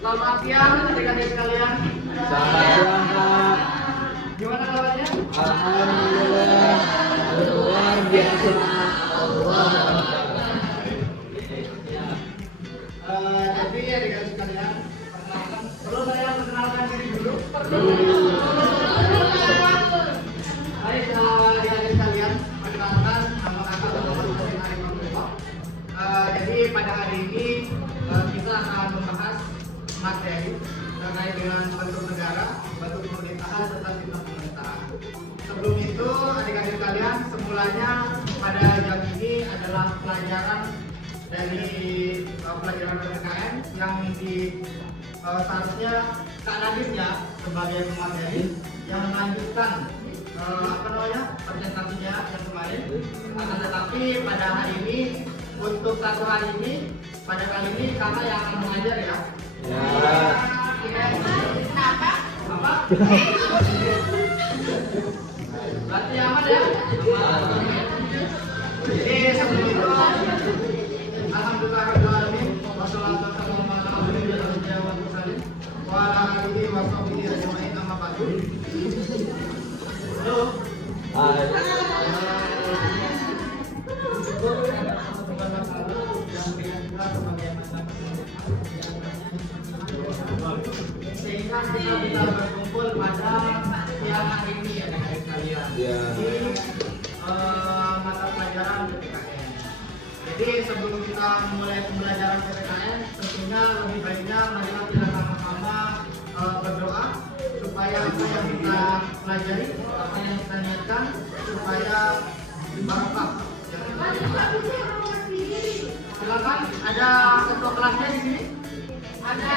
Selamat siang adik-adik sekalian. Selamat siang, Kak. Gimana kabarnya? Alhamdulillah. Luar biasa. Jadi adik-adik sekalian, perkenalkan. Perlu saya perkenalkan diri dulu? Baik, adik-adik sekalian, perkenalkan nama kakak Muhammad Hussein Arif Abdullah. Jadi pada hari ini kita akan membahas materi terkait dengan bentuk negara, bentuk pemerintahan serta sistem pemerintahan. Sebelum itu, adik-adik sekalian, semulanya pada jam ini adalah pelajaran dari pelajaran PPKN yang seharusnya Kak Nadisnya sebagai pemateri yang melanjutkan presentasinya yang kemarin. Akan tetapi pada hari ini untuk satu hari ini pada kali ini kakak yang akan mengajar ya. Kenapa? Apa? Berarti aman ya? Jadi sebelum itu, alhamdulillahirobbilalamin, wassalatu wassalamu ala asyrofil mursalin wa ala alihi wa sahbihi ajmain, amma ba'du. Halo. Sehingga kita bisa berkumpul pada siang hari ini ya adik-adik sekalian di mata pelajaran PPKN. Jadi sebelum kita memulai pembelajaran PPKN, tentunya lebih baiknya marilah kita sama-sama berdoa supaya apa yang kita pelajari, apa yang kita niatkan supaya barokah. Silakan, ada ketua kelasnya di sini? Ada.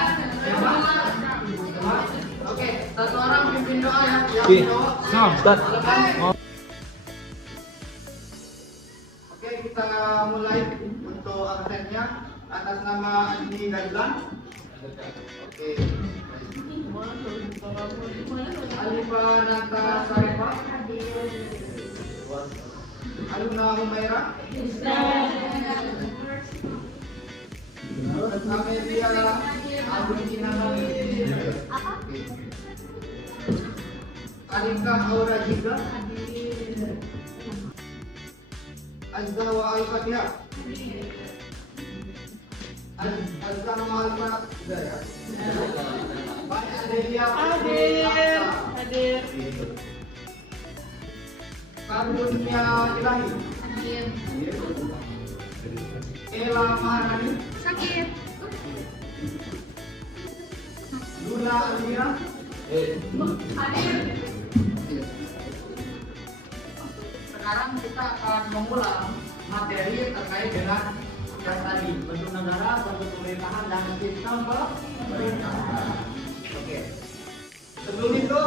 Oke, satu orang pimpin doa ya. Oke, kita mulai untuk absennya atas nama Andi Gadlan. Oke. Alifa Nanta Sarefa. Aluna Humaira. Amelia Agustina. Alika Aura juga. Azza wa Al-Fatihah. Azza wa Al-Fatihah. Baik, Adelia hadir. Karunia Ilahi hadir. Ella Maharani sakit. Luna Almira hadir. Sekarang kita akan mengulang materi terkait dengan yang tadi, bentuk negara, bentuk pemerintahan, dan sistem pemerintahan. Oke. Sebelum itu,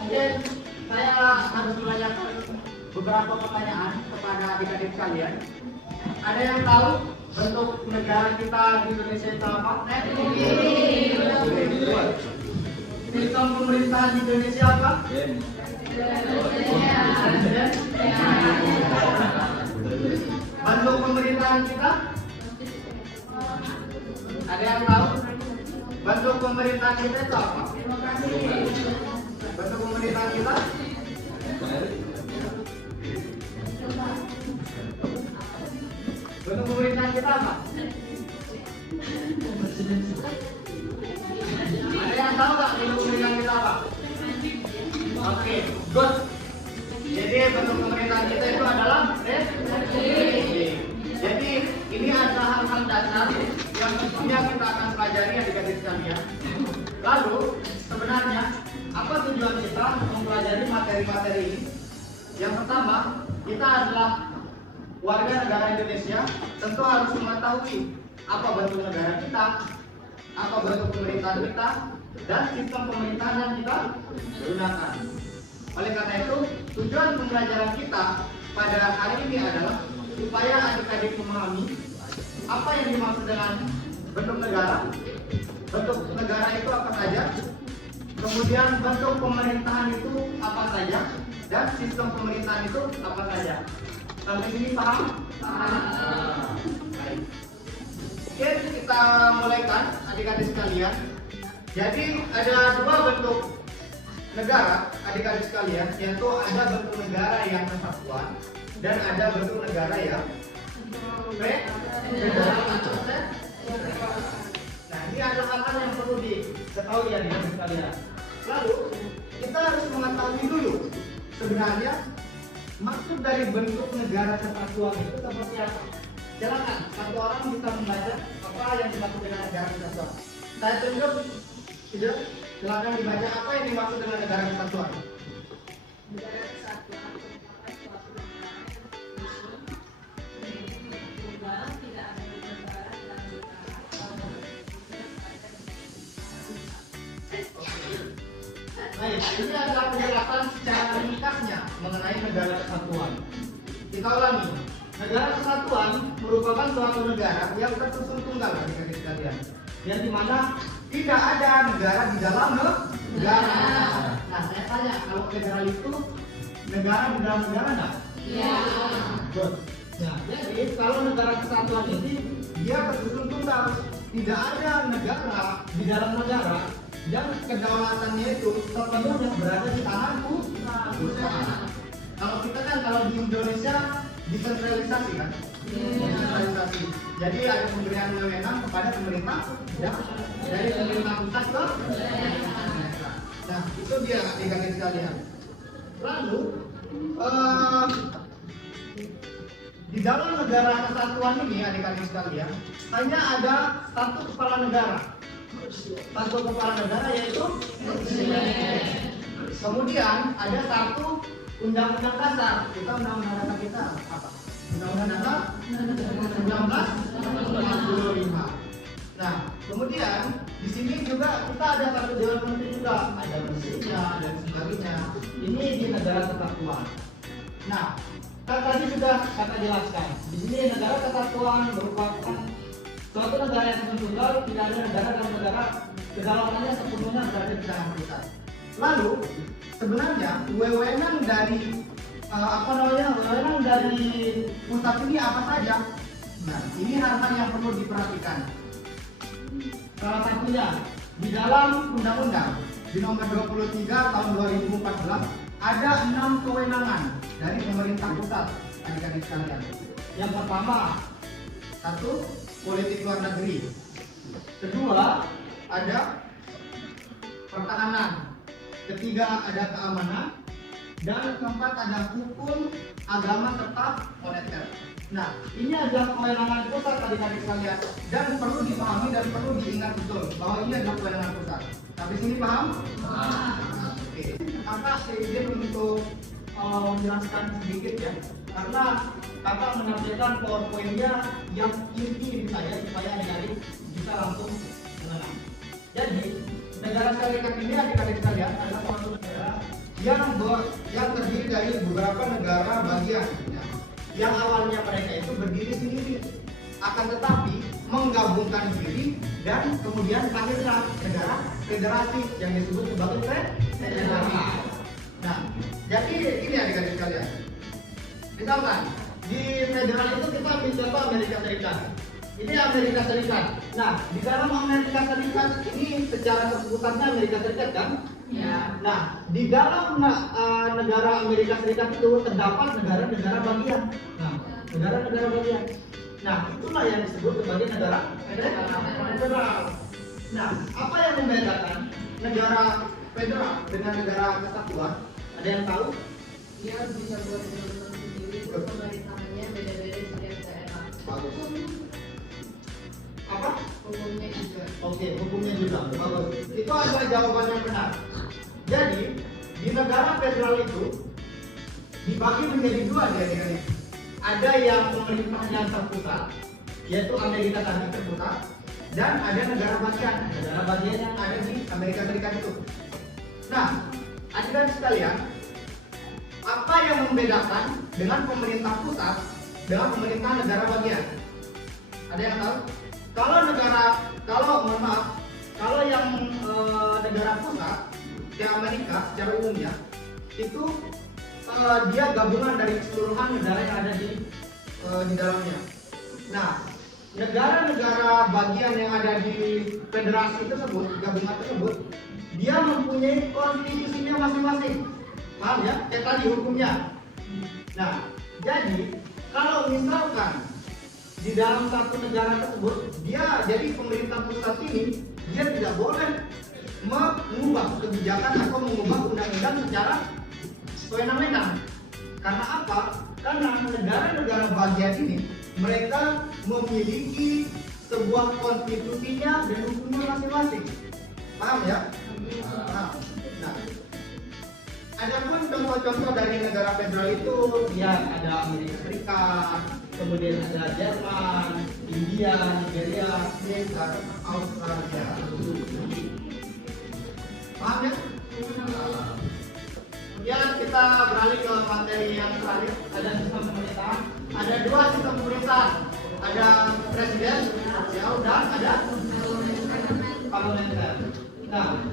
mungkin saya harus menanyakan beberapa pertanyaan kepada adik-adik sekalian. Ada yang tahu bentuk negara kita di Indonesia itu apa? Sistem pemerintahan di Indonesia apa? Bentuk pemerintahan kita? Ada yang tahu? Bentuk pemerintahan kita itu apa? Bentuk pemerintahan kita? Bentuk pemerintahan kita apa? Ada yang tahu nggak bentuk pemerintahan kita apa? Oke, good. Jadi bentuk pemerintahan kita itu adalah republik. Jadi ini adalah hal-hal dasar yang tentunya kita akan pelajari adik-adik sekalian. Lalu sebenarnya apa tujuan kita mempelajari materi-materi ini? Yang pertama, kita adalah warga negara Indonesia, tentu harus mengetahui apa bentuk negara kita, apa bentuk pemerintahan kita, dan sistem pemerintahan yang kita gunakan. Oleh karena itu, tujuan pembelajaran kita pada hari ini adalah supaya adik-adik memahami apa yang dimaksud dengan bentuk negara. Bentuk negara itu apa saja, kemudian bentuk pemerintahan itu apa saja, dan sistem pemerintahan itu apa saja. Sampai sini paham? Baik. Oke, kita mulaikan adik-adik sekalian. Jadi ada dua bentuk negara, adik-adik sekalian, yaitu ada bentuk negara yang kesatuan dan ada bentuk negara yang federal. Nah, ini ada hal-hal yang perlu diketahui ya adik-adik sekalian. Lalu kita harus mengetahui dulu sebenarnya maksud dari bentuk negara kesatuan itu seperti apa. Silakan satu orang bisa membaca apa yang dimaksud dengan negara kesatuan. Saya tunjuk, tidak? Silakan dibaca apa yang dimaksud dengan negara kesatuan. Negara kesatuan merupakan suatu negara yang tersusun global, tidak ada negara dan negara. Baik, ini adalah penjelasan secara ringkasnya mengenai negara kesatuan. Kita ulangi, negara kesatuan merupakan suatu negara yang tersusun tunggal, adik-adik sekalian, yang dimana tidak ada negara di dalam negara. Nah, saya tanya, kalau federal itu negara di dalam negara nggak? Iya. Good. Nah, jadi kalau negara kesatuan ini dia tersusun tunggal, tidak ada negara di dalam negara dan kedaulatannya itu sepenuhnya berada di tangan pusat. Kalau kita kan kalau di Indonesia desentralisasi kan? Desentralisasi. Jadi ada pemberian wewenang kepada pemerintah ya, dari pemerintah pusat ke daerah. Nah, itu dia adik-adik sekalian. Lalu di dalam negara kesatuan ini adik-adik sekalian hanya ada satu kepala negara. Satu kepala negara yaitu presiden. Kemudian ada satu undang-undang dasar. Kita undang-undang dasar kita apa? Undang-undang dasar 1945. Nah, kemudian di sini juga kita ada satu dewan menteri juga, ada menterinya dan sebagainya. Ini di negara kesatuan. Nah, kan tadi sudah kata jelaskan. Di sini negara kesatuan merupakan suatu negara yang tunggal, tidak ada negara dan negara kedalamannya sepenuhnya berada di tangan pusat. Lalu sebenarnya wewenang dari wewenang dari pusat ini apa saja? Nah, ini hal-hal yang perlu diperhatikan. Salah satunya di dalam undang-undang di nomor 23 tahun 2014 ada 6 kewenangan dari pemerintah pusat, adik-adik sekalian. Yang pertama, satu, politik luar negeri. Kedua, ada pertahanan. Ketiga, ada keamanan. Dan keempat, ada hukum, agama, serta moneter. Nah, ini adalah kewenangan pusat adik-adik sekalian dan perlu dipahami dan perlu diingat betul bahwa ini adalah kewenangan pusat. Sampai sini paham? Oke. Kakak saya izin untuk menjelaskan sedikit ya, karena kakak menampilkan PowerPoint-nya yang inti saya supaya adik-adik bisa langsung mengenal. Jadi, negara Serikat ini adik-adik sekalian adalah suatu negara yang terdiri dari beberapa negara bagian. Nah, yang awalnya mereka itu berdiri sendiri, akan tetapi menggabungkan diri dan kemudian lahirlah negara federasi yang disebut sebagai federasi. Nah, jadi ini adik-adik sekalian. Misalkan di federal itu kita ambil contoh Amerika Serikat. Ini Amerika Serikat. Nah, di dalam Amerika Serikat ini secara sebutannya Amerika Serikat kan? Ya. Nah, di dalam negara Amerika Serikat itu terdapat negara-negara bagian. Nah, negara-negara bagian. Nah, itulah yang disebut sebagai negara federal. Nah, apa yang membedakan negara federal dengan negara kesatuan? Ada yang tahu? Dia bisa buat undang-undang sendiri, pemerintahannya beda-beda di setiap daerah. Bagus. Apa? Hukumnya juga. Oke, hukumnya juga. Bagus. Itu adalah jawaban yang benar. Jadi, di negara federal itu dibagi menjadi dua dia. Ada yang pemerintahnya terpusat, yaitu Amerika tadi terpusat, dan ada negara bagian yang ada di Amerika Serikat itu. Nah, adik-adik sekalian, apa yang membedakan dengan pemerintah pusat dengan pemerintah negara bagian? Ada yang tahu? Kalau yang negara pusat di Amerika secara umumnya itu dia gabungan dari keseluruhan negara yang ada di dalamnya. Nah, negara-negara bagian yang ada di federasi tersebut, gabungan tersebut, dia mempunyai konstitusinya masing-masing. Paham ya? Kayak tadi hukumnya. Nah, jadi kalau misalkan di dalam satu negara tersebut, dia jadi pemerintah pusat ini, dia tidak boleh mengubah kebijakan atau mengubah undang-undang secara sewenang-wenang. Karena apa? Karena negara-negara bagian ini mereka memiliki sebuah konstitusinya dan hukumnya masing-masing. Paham ya? Nah, ada pun contoh-contoh dari negara federal itu, ya ada Amerika Serikat, kemudian ada Jerman, India, Nigeria, dan Australia. Paham ya? Kemudian kita beralih ke materi yang terakhir, ada sistem pemerintahan. Ada dua sistem pemerintahan, ada presiden, dan ada parlementer. Nah,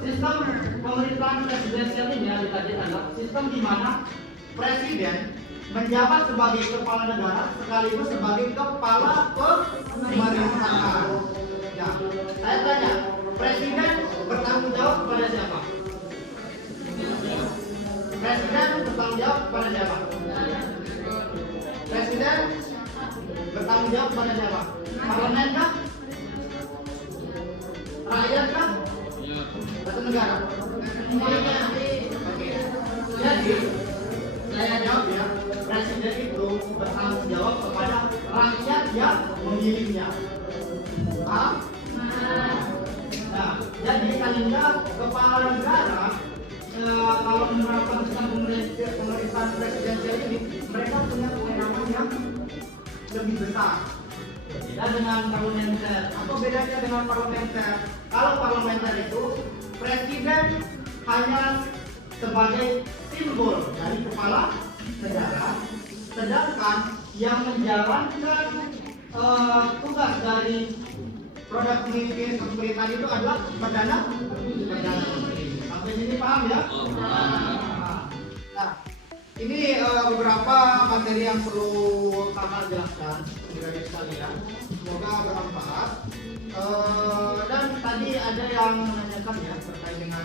sistem pemerintahan presidensial ini yang tadi adalah sistem di mana presiden menjabat sebagai kepala negara sekaligus sebagai kepala pemerintahan. Ya, saya tanya, presiden bertanggung jawab kepada siapa? Presiden bertanggung jawab kepada siapa? Presiden bertanggung jawab kepada siapa? Parlemen kah? Rakyat kah? Atau negara? Semuanya. Oke. Jadi saya jawab ya, presiden itu bertanggung jawab kepada rakyat yang memilihnya. Paham? Nah, jadi sehingga kepala negara kalau menerapkan sistem pemerintahan presidensial ini, mereka punya kewenangan yang lebih besar. Beda dengan parlementer. Apa bedanya dengan parlementer? Kalau parlementer itu presiden hanya sebagai simbol dari kepala negara, sedangkan yang menjalankan tugas dari produk pemerintahan itu adalah perdana menteri. Sampai sini paham ya? Nah, ini beberapa materi yang perlu kakak jelaskan, saudara sekalian. Semoga bermanfaat. Dan tadi ada yang menanyakan ya terkait dengan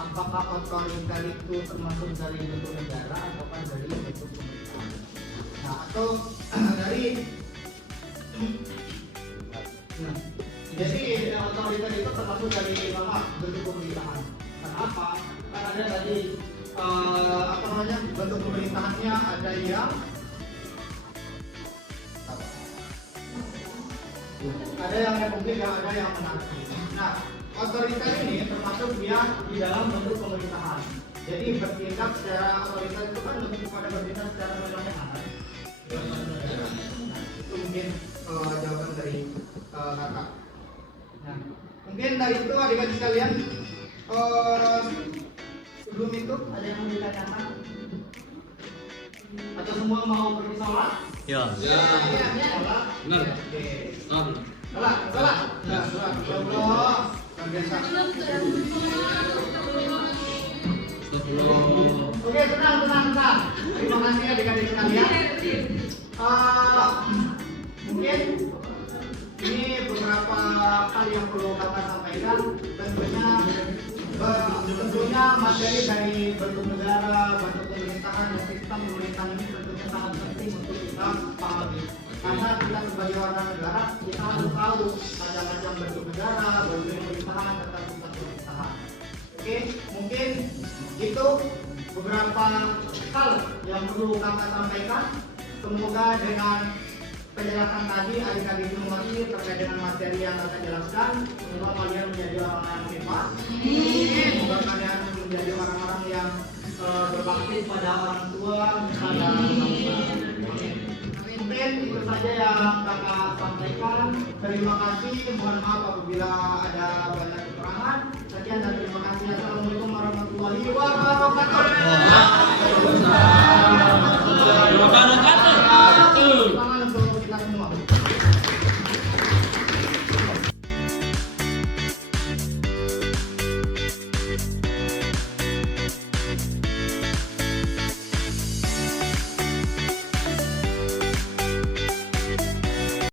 apakah otoriter itu termasuk dari bentuk negara ataukah dari bentuk pemerintahan. Nah, atau dari jadi otoriter itu termasuk dari bentuk pemerintahan. Kenapa? Karena ada tadi bentuk pemerintahannya ada yang republik, ada yang monarki. Nah, otoriter ini termasuk dia di dalam bentuk pemerintahan. Jadi bertindak secara otoriter itu kan lebih kepada bertindak secara pemerintahan. Nah, itu mungkin jawaban dari kakak. Nah, mungkin dari itu adik-adik sekalian, sebelum itu ada yang mau ditanyakan? Atau semua mau pergi sholat? Ya. Sholat? Benar. Oke. Sholat. Sholat. Allah. Biasa. Oke, tenang. Terima kasih adik-adik sekalian. Mungkin ini beberapa hal yang perlu kakak sampaikan. Tentunya materi dari bentuk negara, bentuk pemerintahan, dan sistem pemerintahan ini tentunya sangat penting untuk kita pahami. Karena kita sebagai warga negara, kita harus tahu macam-macam bentuk negara, bentuk pemerintahan, serta pusat pemerintahan. Oke, mungkin itu beberapa hal yang perlu kakak sampaikan. Semoga dengan penjelasan tadi adik-adik mengerti terkait dengan materi yang akan jelaskan. Semoga kalian menjadi orang-orang yang hebat. Semoga kalian menjadi orang-orang yang berbakti pada orang tua dan bangsa. Mungkin itu saja yang kakak sampaikan. Terima kasih. Mohon maaf apabila ada banyak kekurangan. Sekian dan terima kasih. Assalamualaikum warahmatullahi wabarakatuh.